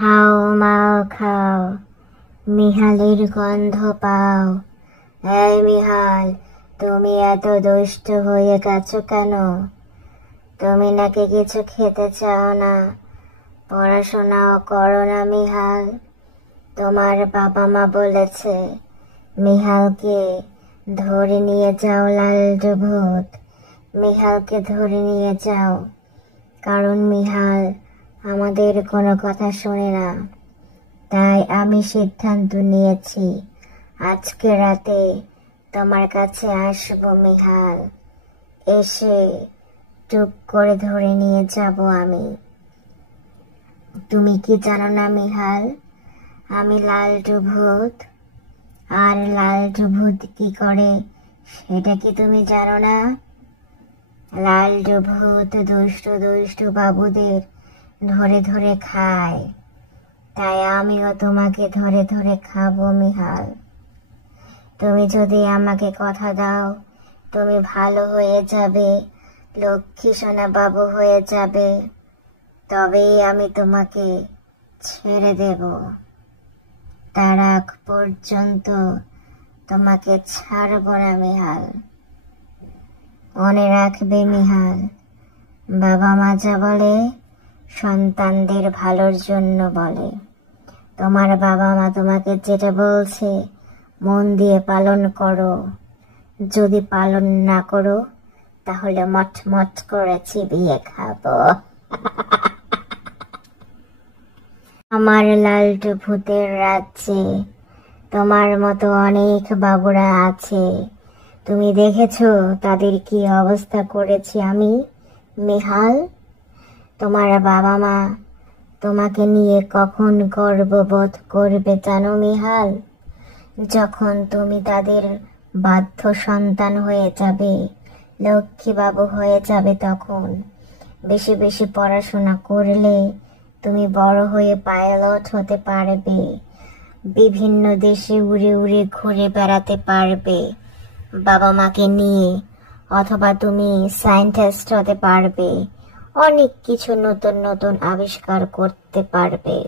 হাও মাও খাও, মিহালের গন্ধ পাও। এই মিহাল, তুমি এত দুষ্ট হয়ে গেছো কেন? তুমি নাকি কিছু খেতে চাও না, পড়াশোনাও করো না মিহাল। তোমার বাবা মা বলেছে মিহালকে ধরে নিয়ে যাও, লালটু ভূত। মিহালকে ধরে নিয়ে যাও, কারণ মিহাল আমাদের কোনো কথা শোনে না। তাই আমি সিদ্ধান্ত নিয়েছি আজকে রাতে তোমার কাছে আসবো মিহাল। এসে চুপ করে ধরে নিয়ে যাব আমি। তুমি কি জানো না মিহাল, আমি লালটু ভূত। আর লালটু ভূত কি করে সেটা কি তুমি জানো না? লালটু ভূত দুষ্টু দুষ্টু বাবুদের ধরে ধরে খায়। তাই আমিও তোমাকে ধরে ধরে খাবো মিহাল। তুমি যদি আমাকে কথা দাও তুমি ভালো হয়ে যাবে, লক্ষ্মী সোনা বাবু হয়ে যাবে, তবেই আমি তোমাকে ছেড়ে দেব। তার আগ পর্যন্ত তোমাকে ছাড়বো না মিহাল। মনে রাখবে মিহাল, বাবা মা যা বলে সন্তানদের ভালোর জন্য বলে। তোমার বাবা মা তোমাকে যেটা বলছে মন দিয়ে পালন করো। যদি পালন না করো তাহলে মট মট করে চিবিয়ে খাবো। আমার লালটু ভূতের রাজ্যে তোমার মতো অনেক বাবুরা আছে। তুমি দেখেছো তাদের কি অবস্থা করেছি আমি মিহাল? তোমার বাবা মা তোমাকে নিয়ে কখন গর্ববোধ করবে জানো মিহাল? যখন তুমি তাদের বাধ্য সন্তান হয়ে যাবে, লক্ষ্মী বাবু হয়ে যাবে, তখন বেশি বেশি পড়াশোনা করলে তুমি বড় হয়ে পাইলট হতে পারবে, বিভিন্ন দেশে উড়ে উড়ে ঘুরে বেড়াতে পারবে বাবা মাকে নিয়ে, অথবা তুমি সায়েন্টিস্ট হতে পারবে, অনেক কিছু নতুন নতুন আবিষ্কার করতে পারবে।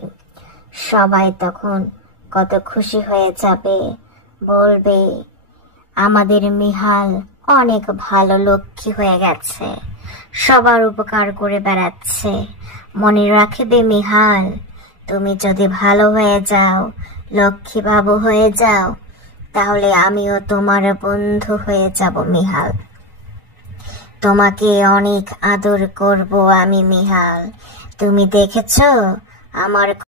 সবাই তখন কত খুশি হয়ে যাবে, বলবে আমাদের মিহাল অনেক ভালো লক্ষ্মী হয়ে গেছে, সবার উপকার করে বেড়াচ্ছে। মনে রাখবে মিহাল, তুমি যদি ভালো হয়ে যাও, লক্ষ্মী বাবু হয়ে যাও, তাহলে আমিও তোমার বন্ধু হয়ে যাব মিহাল। তোমাকে অনেক আদর করব আমি মিহাল। তুমি দেখেছো আমার